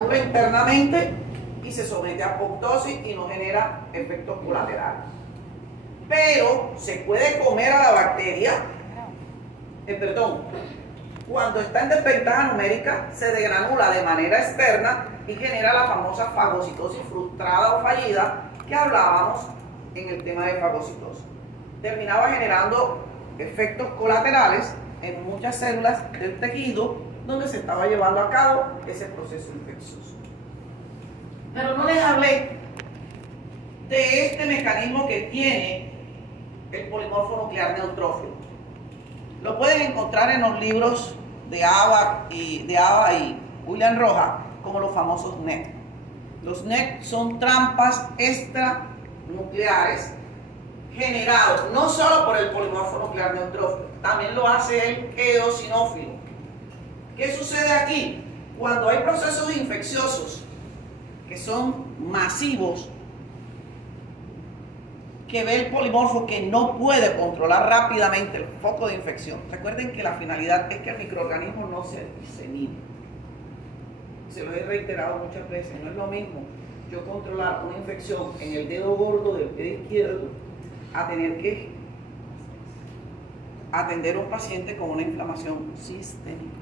internamente y se somete a apoptosis y no genera efectos colaterales. Pero se puede comer a la bacteria, cuando está en desventaja numérica, se degranula de manera externa y genera la famosa fagocitosis frustrada o fallida que hablábamos en el tema de fagocitosis. Terminaba generando efectos colaterales en muchas células del tejido donde se estaba llevando a cabo ese proceso infeccioso. Pero no les hablé de este mecanismo que tiene el polimorfo nuclear neutrófilo. Lo pueden encontrar en los libros de Ava y William Rojas como los famosos NET. Los NET son trampas extranucleares generados no solo por el polimorfo nuclear neutrófilo, también lo hace el eosinófilo. ¿Qué sucede aquí? Cuando hay procesos infecciosos que son masivos, que ve el polimorfo que no puede controlar rápidamente el foco de infección. Recuerden que la finalidad es que el microorganismo no se disemine. Se lo he reiterado muchas veces, no es lo mismo yo controlar una infección en el dedo gordo del pie izquierdo a tener que atender a un paciente con una inflamación sistémica,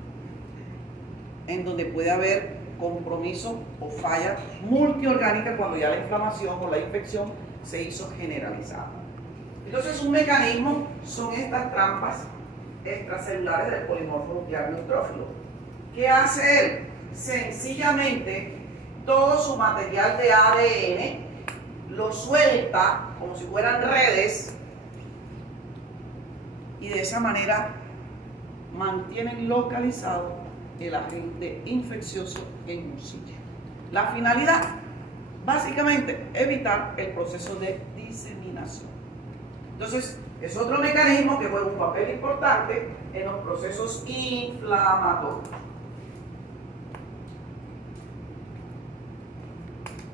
en donde puede haber compromiso o falla multiorgánica cuando ya la inflamación o la infección se hizo generalizada. Entonces, un mecanismo son estas trampas extracelulares del polimorfo nuclear neutrófilo. ¿Qué hace él? Sencillamente, todo su material de ADN lo suelta como si fueran redes y de esa manera mantienen localizado el agente infeccioso en un sitio. La finalidad, básicamente, evitar el proceso de diseminación. Entonces, es otro mecanismo que juega un papel importante en los procesos inflamatorios.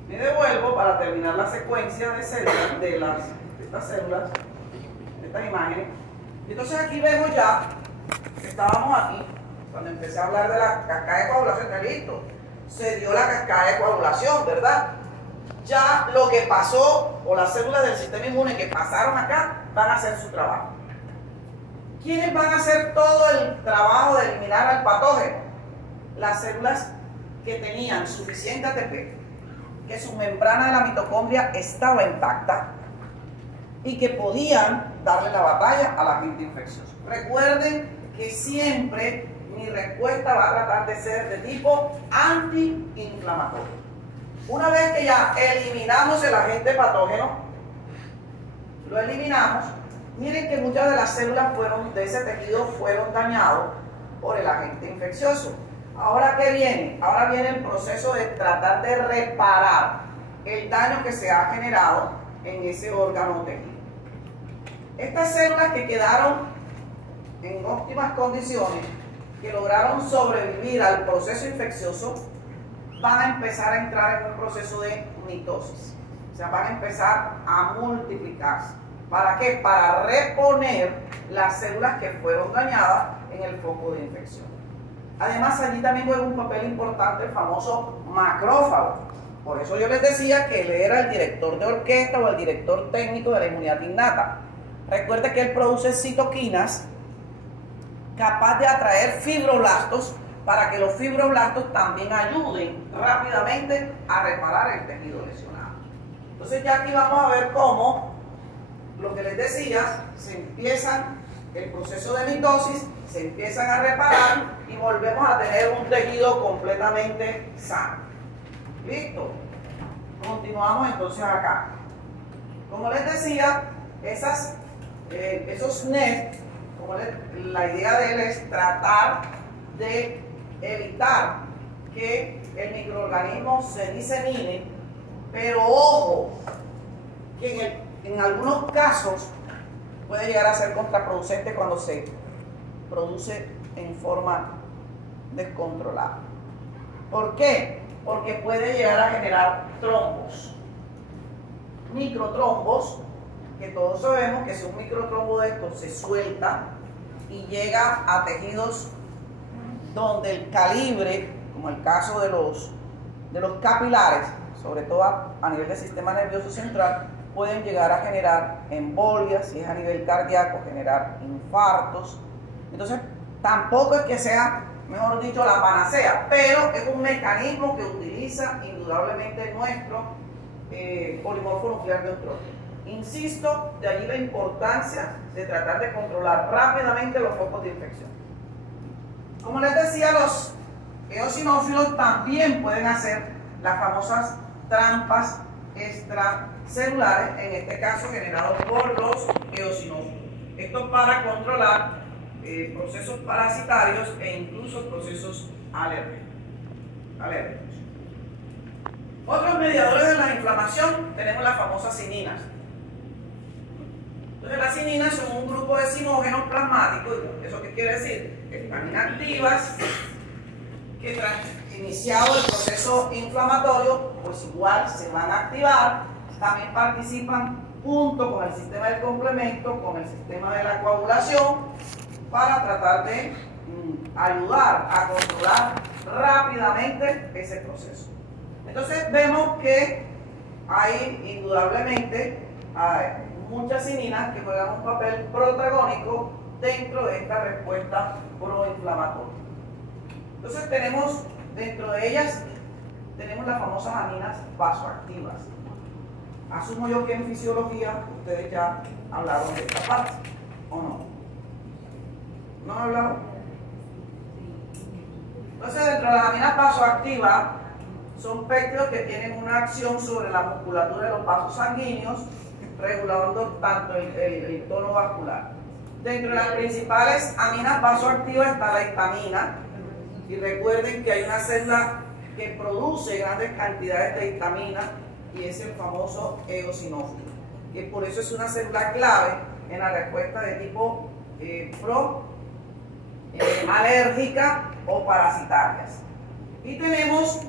Me devuelvo para terminar la secuencia de células, de estas células, de estas imágenes. Entonces aquí vemos ya, estábamos aquí, cuando empecé a hablar de la cascada de coagulación, está listo. Se dio la cascada de coagulación, ¿verdad? Ya lo que pasó, o las células del sistema inmune que pasaron acá, van a hacer su trabajo. ¿Quiénes van a hacer todo el trabajo de eliminar al patógeno? Las células que tenían suficiente ATP, que su membrana de la mitocondria estaba intacta y que podían darle la batalla al agente infeccioso. Recuerden que siempre mi respuesta va a tratar de ser de tipo antiinflamatorio. Una vez que ya eliminamos el agente patógeno, lo eliminamos, miren que muchas de las células de ese tejido fueron dañadas por el agente infeccioso. Ahora, ¿qué viene? Ahora viene el proceso de tratar de reparar el daño que se ha generado en ese órgano o tejido. Estas células que quedaron en óptimas condiciones, que lograron sobrevivir al proceso infeccioso, van a empezar a entrar en un proceso de mitosis. O sea, van a empezar a multiplicarse. ¿Para qué? Para reponer las células que fueron dañadas en el foco de infección. Además, allí también juega un papel importante el famoso macrófago. Por eso yo les decía que él era el director de orquesta o el director técnico de la inmunidad innata. Recuerde que él produce citoquinas capaz de atraer fibroblastos para que los fibroblastos también ayuden rápidamente a reparar el tejido lesionado. Entonces ya aquí vamos a ver cómo, lo que les decía, se empiezan el proceso de mitosis, se empiezan a reparar y volvemos a tener un tejido completamente sano. ¿Listo? Continuamos entonces acá. Como les decía, esos NET, la idea de él es tratar de evitar que el microorganismo se disemine, pero ojo, que en algunos casos puede llegar a ser contraproducente cuando se produce en forma descontrolada. ¿Por qué? Porque puede llegar a generar trombos, microtrombos, que todos sabemos que si un microtrombo de estos se suelta y llega a tejidos donde el calibre, como el caso de los de los capilares, sobre todo a nivel del sistema nervioso central, pueden llegar a generar embolias, si es a nivel cardíaco, generar infartos. Entonces, tampoco es que sea, mejor dicho, la panacea, pero es un mecanismo que utiliza indudablemente nuestro polimorfo nuclear neutrófilo. Insisto, de allí la importancia de tratar de controlar rápidamente los focos de infección. Como les decía, los eosinófilos también pueden hacer las famosas trampas extracelulares, en este caso generados por los eosinófilos. Esto para controlar procesos parasitarios e incluso procesos alérgicos. Otros mediadores de la inflamación tenemos las famosas cininas. Entonces las cininas son un grupo de cinógenos plasmáticos. ¿Eso qué quiere decir? Que están inactivas, que tras iniciado el proceso inflamatorio, pues igual se van a activar. También participan junto con el sistema del complemento, con el sistema de la coagulación, para tratar de ayudar a controlar rápidamente ese proceso. Entonces vemos que hay indudablemente muchas cininas que juegan un papel protagónico dentro de esta respuesta proinflamatoria. Entonces tenemos dentro de ellas las famosas aminas vasoactivas. Asumo yo que en fisiología ustedes ya hablaron de esta parte, ¿o no? ¿No han hablado? Entonces dentro de las aminas vasoactivas son péptidos que tienen una acción sobre la musculatura de los vasos sanguíneos, regulando tanto el tono vascular. Dentro de las principales aminas vasoactivas está la histamina, y recuerden que hay una célula que produce grandes cantidades de histamina y es el famoso eosinófilo, y por eso es una célula clave en la respuesta de tipo alérgica o parasitarias. Y tenemos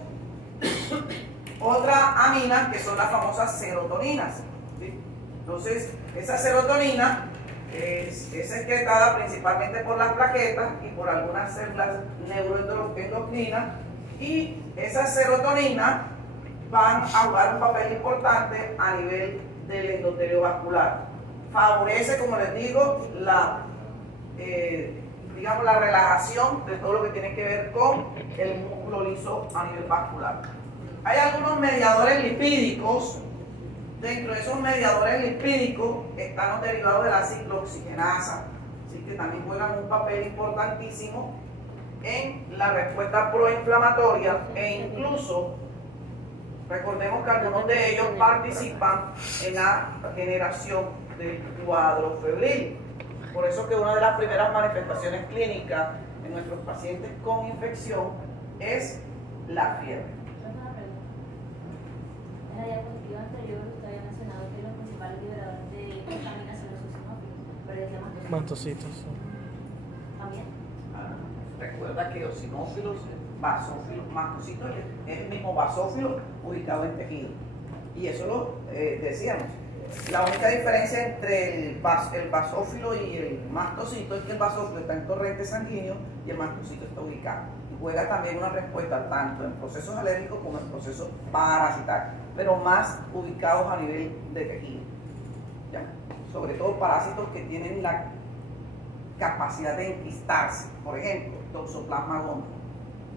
otra amina que son las famosas serotoninas, ¿sí? Entonces esa serotonina es secretada principalmente por las plaquetas y por algunas células neuroendocrinas, y esas serotoninas van a jugar un papel importante a nivel del endotelio vascular. Favorece, como les digo, digamos, la relajación de todo lo que tiene que ver con el músculo liso a nivel vascular. Hay algunos mediadores lipídicos. Dentro de esos mediadores lipídicos están los derivados de la ciclooxigenasa, así que también juegan un papel importantísimo en la respuesta proinflamatoria, e incluso recordemos que algunos de ellos participan en la generación del cuadro febril. Por eso que una de las primeras manifestaciones clínicas en nuestros pacientes con infección es la fiebre. En la diapositiva anterior usted había mencionado que los principales liberadores de histamina son los eosinófilos, pero decíamos que mastocitos. también. Recuerda que eosinófilos, basófilos, mastocitos es el mismo basófilo ubicado en tejido. Y eso lo decíamos. La única diferencia entre el basófilo y el mastocito es que el basófilo está en torrente sanguíneo y el mastocito está ubicado. Y juega también una respuesta tanto en procesos alérgicos como en procesos parasitarios, pero más ubicados a nivel de tejido. ¿Ya? Sobre todo parásitos que tienen la capacidad de enquistarse. Por ejemplo, Toxoplasma gondii.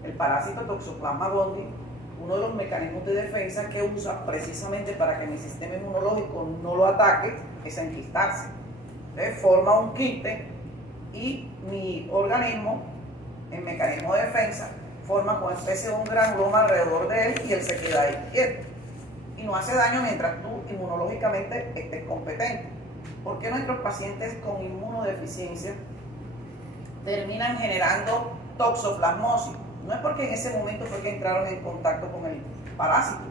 El parásito Toxoplasma gondii, uno de los mecanismos de defensa que usa precisamente para que mi sistema inmunológico no lo ataque es enquistarse. Entonces forma un quiste y mi organismo, en mecanismo de defensa, forma como una especie de un granuloma alrededor de él y él se queda ahí quieto. Y no hace daño mientras tú inmunológicamente estés competente. ¿Por qué nuestros pacientes con inmunodeficiencia terminan generando toxoplasmosis? No es porque en ese momento fue que entraron en contacto con el parásito.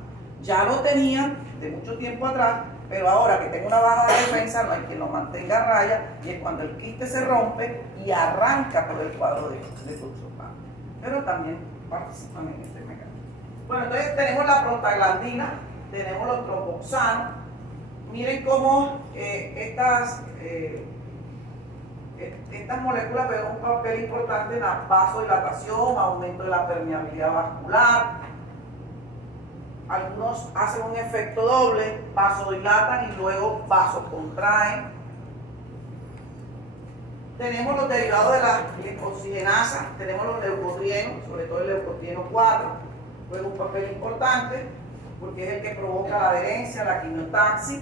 Ya lo tenían de mucho tiempo atrás, pero ahora que tengo una baja de defensa, no hay quien lo mantenga a raya, y es cuando el quiste se rompe y arranca por el cuadro de toxoplasma. Pero también participan en este mecanismo. Bueno, entonces tenemos la prostaglandina, tenemos los tromboxanos. Miren cómo estas moléculas juegan un papel importante en la vasodilatación, aumento de la permeabilidad vascular, Algunos hacen un efecto doble, vasodilatan y luego vasocontraen. Tenemos los derivados de la glicoxigenasa, tenemos los leucotrienos, sobre todo el leucotrieno 4, juega un papel importante porque es el que provoca la adherencia, la quimiotaxis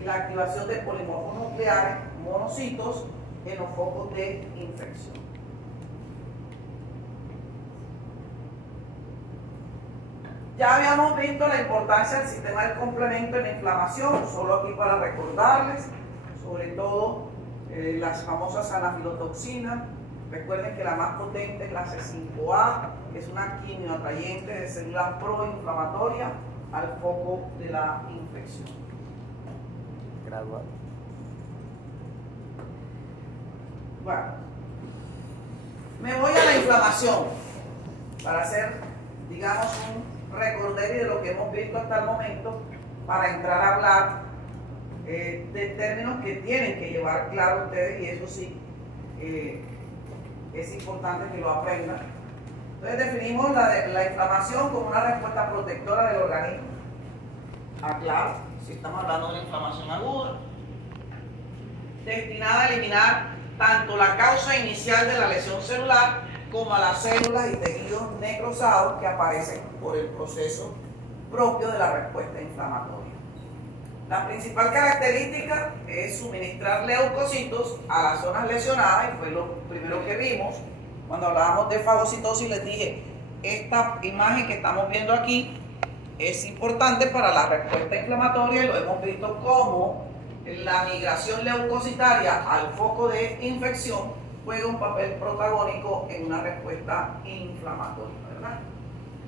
y la activación de polimorfos nucleares, monocitos, en los focos de infección. Ya habíamos visto la importancia del sistema del complemento en la inflamación, solo aquí para recordarles, sobre todo las famosas anafilotoxinas. Recuerden que la más potente es la C5A, que es una quimioatrayente de células proinflamatorias al foco de la infección. Gradual. Bueno, me voy a la inflamación para hacer, digamos, un recorderis de lo que hemos visto hasta el momento, para entrar a hablar de términos que tienen que llevar claro ustedes, y eso sí es importante que lo aprendan. Entonces definimos la inflamación como una respuesta protectora del organismo. Aclaro, si estamos hablando de una inflamación aguda, destinada a eliminar tanto la causa inicial de la lesión celular como a las células y tejidos necrosados que aparecen por el proceso propio de la respuesta inflamatoria. La principal característica es suministrar leucocitos a las zonas lesionadas, y fue lo primero que vimos cuando hablábamos de fagocitosis. Les dije, esta imagen que estamos viendo aquí es importante para la respuesta inflamatoria, y lo hemos visto como la migración leucocitaria al foco de infección juega un papel protagónico en una respuesta inflamatoria, ¿verdad?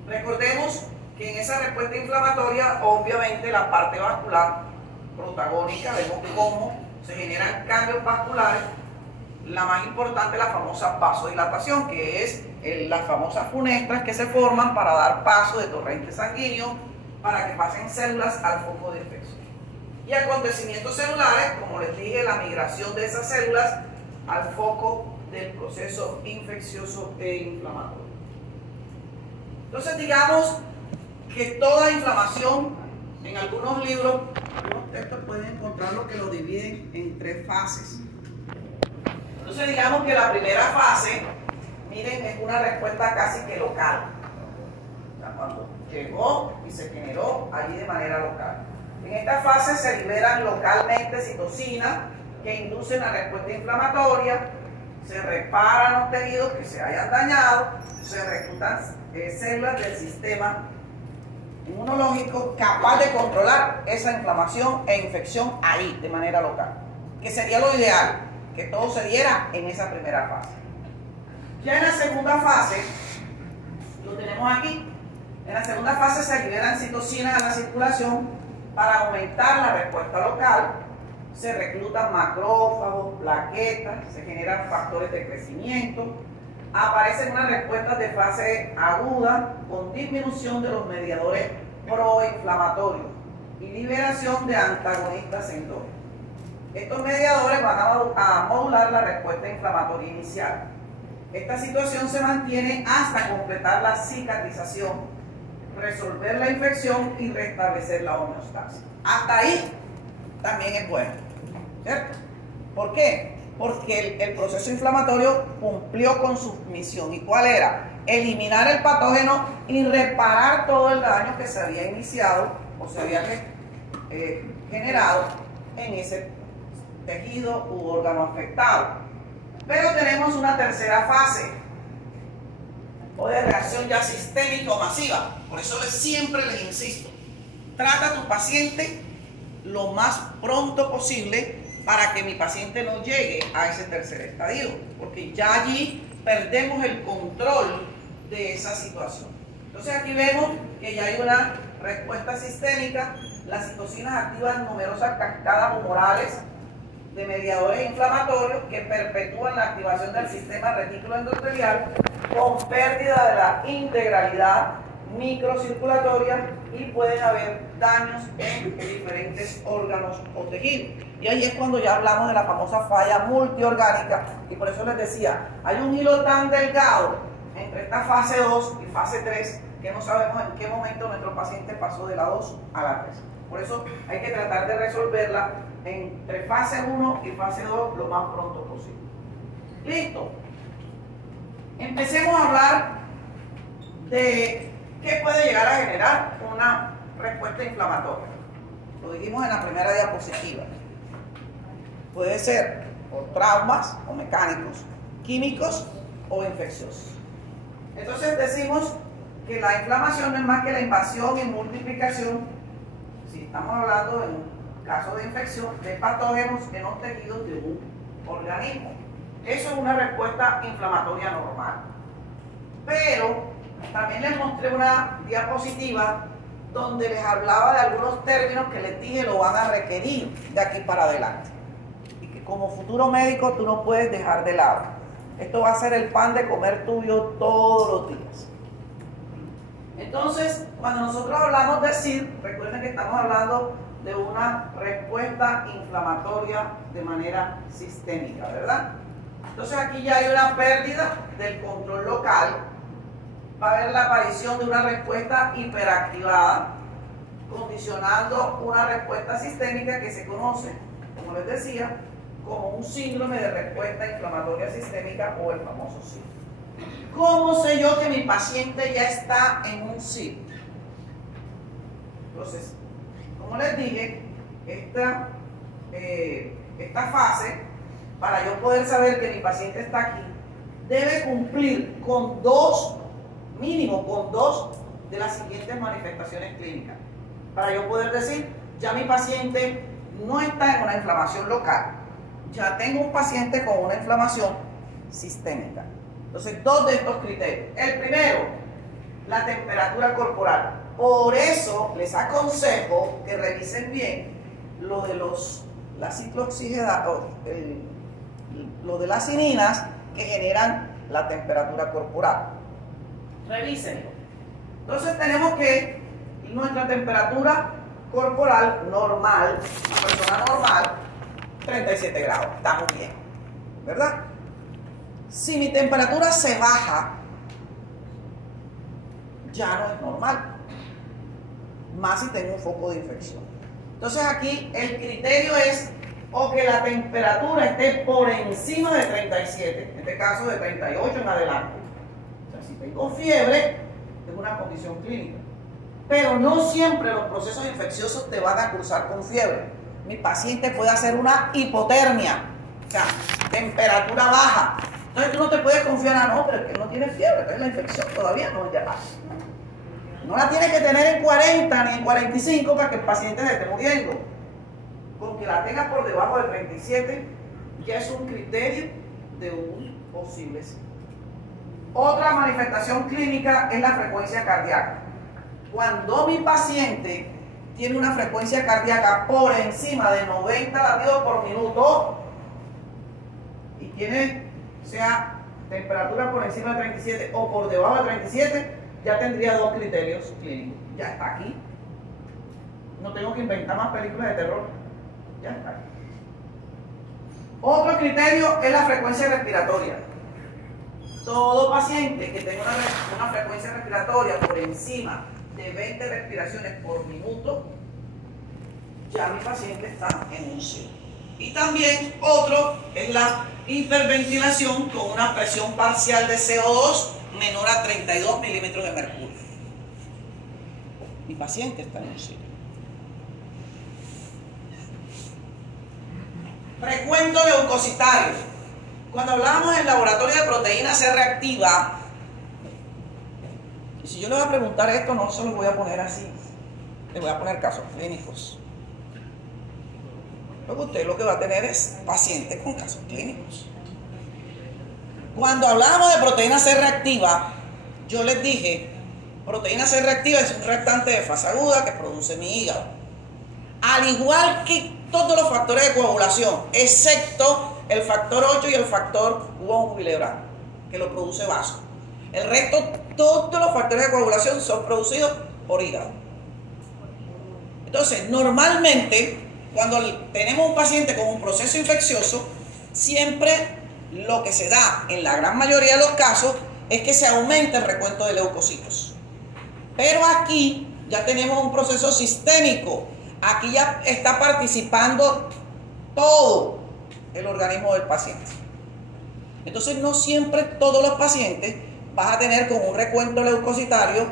Recordemos que en esa respuesta inflamatoria, obviamente, la parte vascular protagónica, vemos cómo se generan cambios vasculares. La más importante, la famosa vasodilatación, que es las famosas funestras que se forman para dar paso de torrente sanguíneo para que pasen células al foco de infección. Y acontecimientos celulares, como les dije, la migración de esas células al foco del proceso infeccioso e inflamatorio. Entonces, digamos que toda inflamación, en algunos libros, algunos textos pueden encontrarlo que lo dividen en 3 fases. Entonces, digamos que la primera fase, miren, es una respuesta casi que local. O sea, cuando llegó y se generó allí de manera local. En esta fase se liberan localmente citocinas que inducen la respuesta inflamatoria, se reparan los tejidos que se hayan dañado, se reclutan células del sistema inmunológico capaz de controlar esa inflamación e infección ahí, de manera local. Que sería lo ideal, que todo se diera en esa primera fase. Ya en la segunda fase, lo tenemos aquí, en la segunda fase se liberan citocinas a la circulación para aumentar la respuesta local, se reclutan macrófagos, plaquetas, se generan factores de crecimiento, aparecen unas respuestas de fase aguda con disminución de los mediadores proinflamatorios y liberación de antagonistas endógenos. Estos mediadores van a modular la respuesta inflamatoria inicial. Esta situación se mantiene hasta completar la cicatrización, resolver la infección y restablecer la homeostasis. Hasta ahí también es bueno, ¿cierto? ¿Por qué? Porque el proceso inflamatorio cumplió con su misión. ¿Y cuál era? Eliminar el patógeno y reparar todo el daño que se había iniciado o se había generado en ese tejido u órgano afectado. Pero tenemos una tercera fase, o de reacción ya sistémica o masiva. Por eso siempre les insisto, trata a tu paciente lo más pronto posible para que mi paciente no llegue a ese tercer estadio, porque ya allí perdemos el control de esa situación. Entonces aquí vemos que ya hay una respuesta sistémica, las citocinas activan numerosas cascadas humorales de mediadores inflamatorios que perpetúan la activación del sistema retículo endotelial con pérdida de la integralidad microcirculatoria, y pueden haber daños en diferentes órganos o tejidos. Y ahí es cuando ya hablamos de la famosa falla multiorgánica, y por eso les decía, hay un hilo tan delgado entre esta fase 2 y fase 3 que no sabemos en qué momento nuestro paciente pasó de la 2 a la 3. Por eso hay que tratar de resolverla entre fase 1 y fase 2 lo más pronto posible. Listo. Empecemos a hablar de qué puede llegar a generar una respuesta inflamatoria. Lo dijimos en la primera diapositiva. Puede ser por traumas o mecánicos, químicos o infecciosos. Entonces decimos que la inflamación no es más que la invasión y multiplicación, si estamos hablando en un caso de infección, de patógenos en los tejidos de un organismo. Eso es una respuesta inflamatoria normal. Pero también les mostré una diapositiva donde les hablaba de algunos términos que les dije lo van a requerir de aquí para adelante. Y que como futuro médico tú no puedes dejar de lado. Esto va a ser el pan de comer tuyo todos los días. Entonces, cuando nosotros hablamos de SID, recuerden que estamos hablando de una respuesta inflamatoria de manera sistémica, ¿verdad? Entonces aquí ya hay una pérdida del control local, va a haber la aparición de una respuesta hiperactivada, condicionando una respuesta sistémica que se conoce, como les decía, como un síndrome de respuesta inflamatoria sistémica o el famoso SID. ¿Cómo sé yo que mi paciente ya está en un SID? Entonces, como les dije, esta fase, para yo poder saber que mi paciente está aquí, debe cumplir con mínimo con dos de las siguientes manifestaciones clínicas. Para yo poder decir, ya mi paciente no está en una inflamación local, ya tengo un paciente con una inflamación sistémica. Entonces, dos de estos criterios. El primero, la temperatura corporal. Por eso les aconsejo que revisen bien lo de las ciclooxigenadas, lo de las cininas que generan la temperatura corporal. Revísenlo. Entonces tenemos que nuestra temperatura corporal normal, una persona normal, 37 grados. Está muy bien, ¿verdad? Si mi temperatura se baja, ya no es normal. Más si tengo un foco de infección. Entonces aquí el criterio es o que la temperatura esté por encima de 37, en este caso de 38 en adelante. O sea, si tengo fiebre, tengo una condición clínica. Pero no siempre los procesos infecciosos te van a cruzar con fiebre. Mi paciente puede hacer una hipotermia, o sea, temperatura baja. Entonces tú no te puedes confiar, no, pero es que él no tiene fiebre, entonces la infección todavía no llega. No la tienes que tener en 40 ni en 45 para que el paciente se esté muriendo. Con que la tengas por debajo de 37 ya es un criterio de un posible SID. Otra manifestación clínica es la frecuencia cardíaca. Cuando mi paciente tiene una frecuencia cardíaca por encima de 90 latidos por minuto y tiene, sea temperatura por encima de 37 o por debajo de 37, ya tendría dos criterios clínicos. Ya está aquí. No tengo que inventar más películas de terror. Ya está aquí. Otro criterio es la frecuencia respiratoria. Todo paciente que tenga una frecuencia respiratoria por encima de 20 respiraciones por minuto, ya mi paciente está en un SID. Y también otro es la hiperventilación con una presión parcial de CO2 menor a 32 milímetros de mercurio. Mi paciente está en un SID. Recuento leucocitario. Cuando hablábamos del laboratorio de proteína C reactiva, y si yo le voy a preguntar esto, no se lo voy a poner así, le voy a poner casos clínicos. Luego usted lo que va a tener es pacientes con casos clínicos. Cuando hablábamos de proteína C reactiva, yo les dije, proteína C reactiva es un reactante de fase aguda que produce mi hígado. Al igual que todos los factores de coagulación, excepto el factor 8 y el factor von Willebrand, que lo produce vaso. El resto, todos los factores de coagulación son producidos por hígado. Entonces, normalmente, cuando tenemos un paciente con un proceso infeccioso, siempre lo que se da en la gran mayoría de los casos es que se aumenta el recuento de leucocitos. Pero aquí ya tenemos un proceso sistémico. Aquí ya está participando todo el organismo del paciente. Entonces no siempre todos los pacientes vas a tener con un recuento leucocitario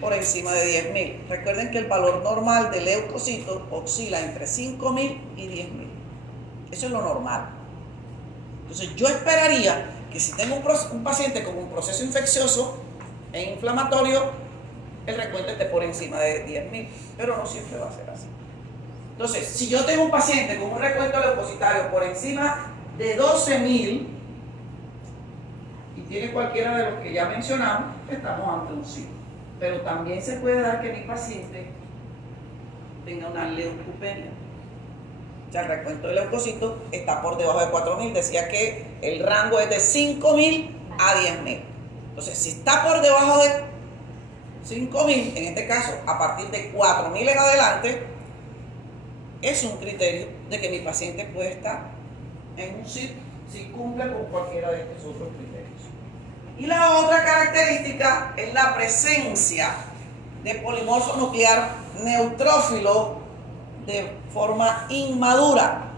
por encima de 10.000. Recuerden que el valor normal del leucocito oscila entre 5.000 y 10.000. Eso es lo normal. Entonces yo esperaría que si tengo un paciente con un proceso infeccioso e inflamatorio, el recuento esté por encima de 10.000, pero no siempre va a ser así. Entonces, si yo tengo un paciente con un recuento leucocitario por encima de 12.000 y tiene cualquiera de los que ya mencionamos, estamos ante un sí. Pero también se puede dar que mi paciente tenga una leucopenia. O sea, el recuento de leucocitos está por debajo de 4.000. Decía que el rango es de 5.000 a 10.000. Entonces, si está por debajo de 5.000, en este caso, a partir de 4.000 en adelante, es un criterio de que mi paciente puede estar en un CIP si cumple con cualquiera de estos otros criterios. Y la otra característica es la presencia de polimorfo nuclear neutrófilo de forma inmadura.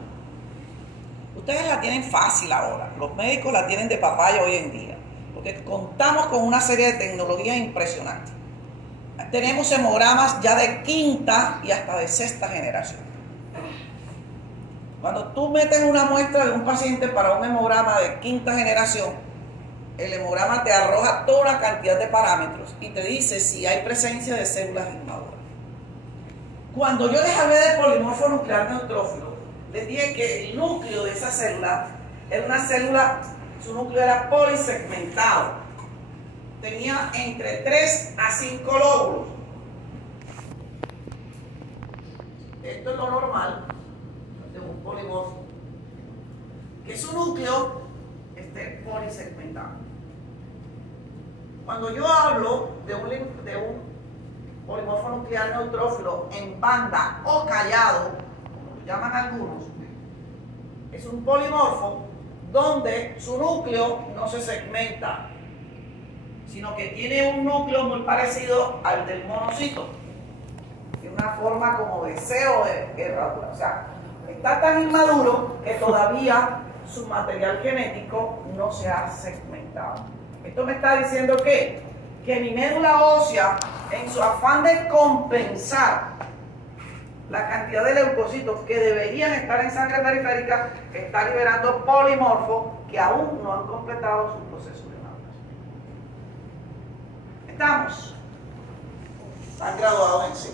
Ustedes la tienen fácil ahora, los médicos la tienen de papaya hoy en día, porque contamos con una serie de tecnologías impresionantes. Tenemos hemogramas ya de quinta y hasta de sexta generación. Cuando tú metes una muestra de un paciente para un hemograma de quinta generación, el hemograma te arroja toda una cantidad de parámetros y te dice si hay presencia de células inmaduras. Cuando yo les hablé de polimorfo nuclear neutrófilo, les dije que el núcleo de esa célula era una célula, su núcleo era polisegmentado. Tenía entre 3 a 5 lóbulos. Esto es lo normal de un polimorfo, que su núcleo esté polisegmentado. Cuando yo hablo de un polimorfo nuclear neutrófilo en banda o callado, como lo llaman algunos, es un polimorfo donde su núcleo no se segmenta, sino que tiene un núcleo muy parecido al del monocito, tiene una forma como de C o de herradura. O sea, está tan inmaduro que todavía su material genético no se ha segmentado. Esto me está diciendo que mi médula ósea, en su afán de compensar la cantidad de leucocitos que deberían estar en sangre periférica, está liberando polimorfos que aún no han completado su proceso de maduración. ¿Estamos? ¿Han graduado en sí?